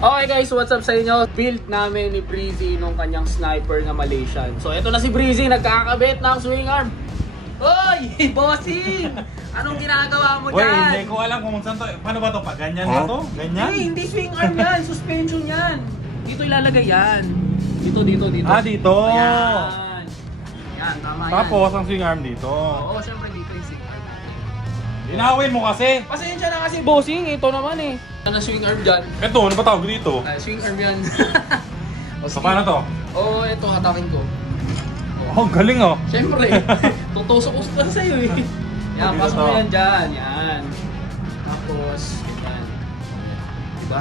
Okay guys, what's up sa inyo? Build namin ni Breezy nung kanyang sniper na Malaysian. So ito na si Breezy, nagkakabit ng swing arm. Hoy! Bossing! Anong ginagawa mo dyan? Uy, hindi ko alam kung saan to. Paano ba to? Pa ganyan na to? Ganyan? Hindi swing arm yan, suspension yan. Dito ilalagay yan. Dito. Ah, dito! Ayan. Yan, tama yan. Tapos ang swing arm dito. Oo, syempre dito yung swing arm. Inawin mo kasi. Pasensya na kasi bossing, ito naman eh. Ano swing arm dyan? Ito, ano ba tawag dito? Swing arm yan. So paano to? Oo, ito hatakin ko. Oh, galing oh. Siyempre, tutusok ko lang sa'yo eh. Yan, Dito pasok to. mo yan dyan. Yan. Tapos, yan. Diba?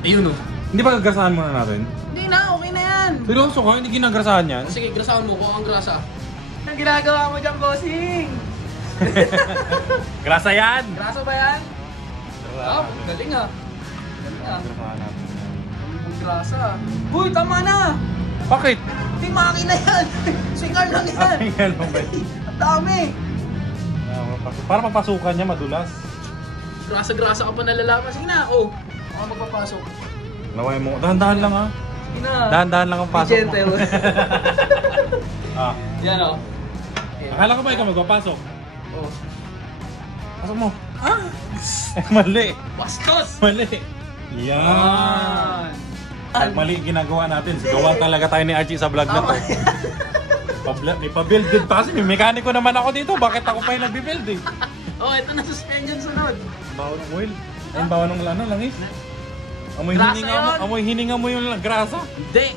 Ayun oh. Hindi ba gagrasahan muna natin? Hindi na, okay na yan. Seryoso ka? Hindi ginagrasahan yan? Sige, grasahan mo kung ang grasa. Anong ginagawa mo dyan, bossing? Grasa yan! Grasa ba yan? Ah, galing ah. Galing ah. Grasahan natin yan. Ang grasa. Uy, tama na! Bakit? Hindi makina yan! Swingar lang yan! Ay, ano ba? Ang dami! Para papasukan niya madulas. Grasa-grasa ka pa nalalaman. Sige na, oh. Ako magpapasok. Naway mo. Dahan-dahan lang ha. Sige na. Dahan-dahan lang ang pasok mo. Gentle. Ah. Yan oh. Akala ko ba ikaw magpapasok? Oh. Pasok mo. Ah! Mali. Bastos! Mali. Yan. Pag mali ginagawa natin, sigawan talaga tayo ni Archie sa vlog na to. May pa-build din pa kasi may mekaniko naman ako dito. Bakit ako pa yung nagbi-build eh? Oh, ito na suspension sunod. Bawal ng oil. Ayun, bawal ng langis. Amoy hininga mo yung grasa. Hindi.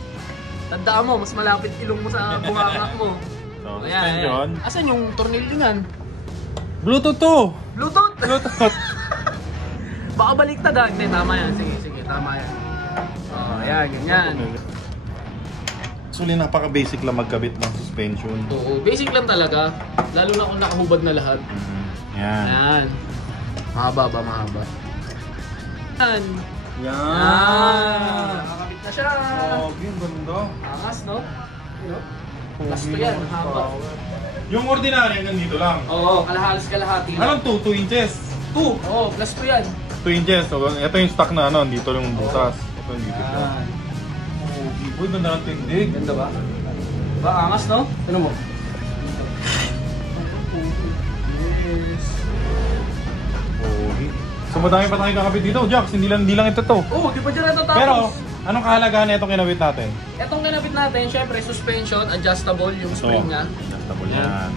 Tandaan mo, mas malapit ilong mo sa bunganga mo. So, suspension. Asan yung tornilyo niyan? Bluetooth to! Bluetooth! Bluetooth! Baka baliktad ah. Hindi, tama yan. Sige, tama yan. Oh, ayan, ganyan. Actually, napaka-basic lang magkabit ng suspension. Oo, basic lang talaga. Lalo na kung nakahubad na lahat. Yan. Ayan. Mahaba ba? Mahaba. Yan. Yan! Nakakabit na siya. Oh, yung ganda. Angas, no? Plus to yan, haba. Yung ordinary hanggang dito lang. Oo, kalahati lang. Anong 2 inches? 2? Oo, plus to yan. 2 inches. So, ito yung stock na ano, dito yung busas. Ito yung dito siya. Yan. Uy, ganda ng tindig. Ganda ba? Ba, angas, no? Ano mo? Yes. So madami pa tayong kakabit dito, Jax. Hindi lang ito to. Oo, di pa dyan natatapos. Pero, anong kahalagaan na itong kinabit natin? Itong kinabit natin, syempre, suspension, adjustable yung spring niya. Adjustable yan.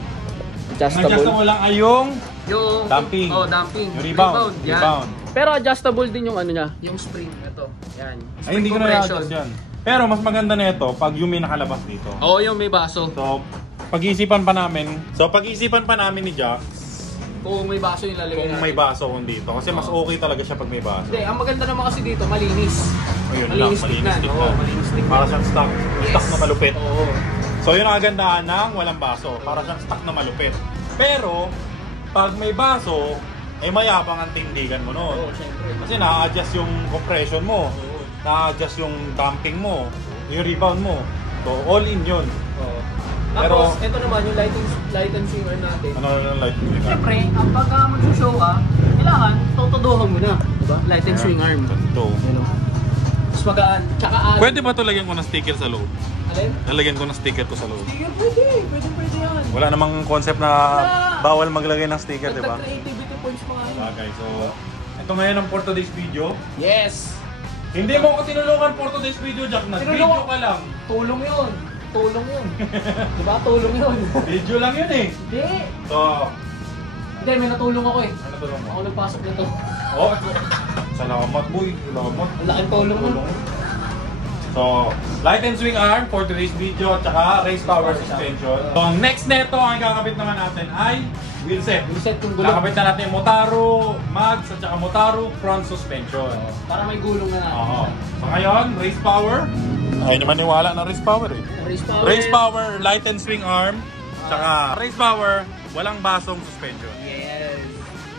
Adjustable lang ay yung yung dumping. Oh, dumping. Yung rebound. Yan. Rebound. Pero adjustable din yung ano niya, yung spring. Ito. Yan. Ay, hindi ko na i-adjust yan. Pero mas maganda na ito pag yung may nakalabas dito. Oo, yung may baso. So, pag-iisipan pa namin ni Jax Kung may baso yung lalagay kung natin. may baso kung dito. Kasi mas okay talaga siya pag may baso. Hindi, ang maganda naman kasi dito, malinis. Ayun Malinis lang, tignan. Oo, tignan. malinis tignan. Para siyang stock. Yes. Stock na malupit. Oo. So yun ang kagandahan ng walang baso. Para siyang stock na malupit. Pero, pag may baso, mayabang ang tindigan mo noon. Oo, syempre. Kasi na-adjust yung compression mo. Na-adjust yung damping mo. Yung rebound mo. So all in yun. Oo. Pero- Tapos, ito naman yung light and swimmer natin. Ano yung light? Siyempre, ang pagka mag-show ka, kailangan tutuduhan mo na. Diba? Light and swing arm. Ito. Mas magaan. Tsaka Pwede ba ito lagyan ko ng sticker sa loob? Alin? Lalagyan ko ng sticker ko sa loob. Sticker, pwede yan. Wala namang concept na bawal maglagay ng sticker, di ba? Creativity points pa nga. Okay, so ito ngayon ang for today's video. Yes! Hindi mo ako tinulungan for today's video, Jack. Nag-video ka lang. Tulong yun. Diba? Tulong yun. Video lang yun eh. Hindi. So, Hindi, may natulong ako eh. ano tulong mo? Ako nagpasok na to. Oh, salamat boy. Salamat. Ang laking tulong mo. So, light and swing arm for today's video at saka race power suspension. So, ang next neto ang kakabit naman natin ay wheel set. Reset yung gulong. Kakabit na natin yung Motaro mags at saka Motaro front suspension. Para may gulong na natin. Oo. So ngayon, race power. Ay naman niwala na race power eh. Race power, light and swing arm. Tsaka race power, walang basong suspension. Yes.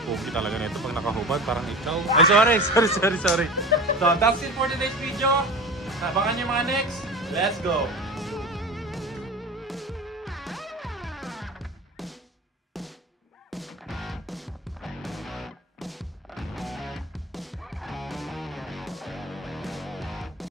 Okay talaga nito pag nakahubad, parang ikaw. Ay sorry. So that's it for today's video. Abangan nyo mga next. Let's go!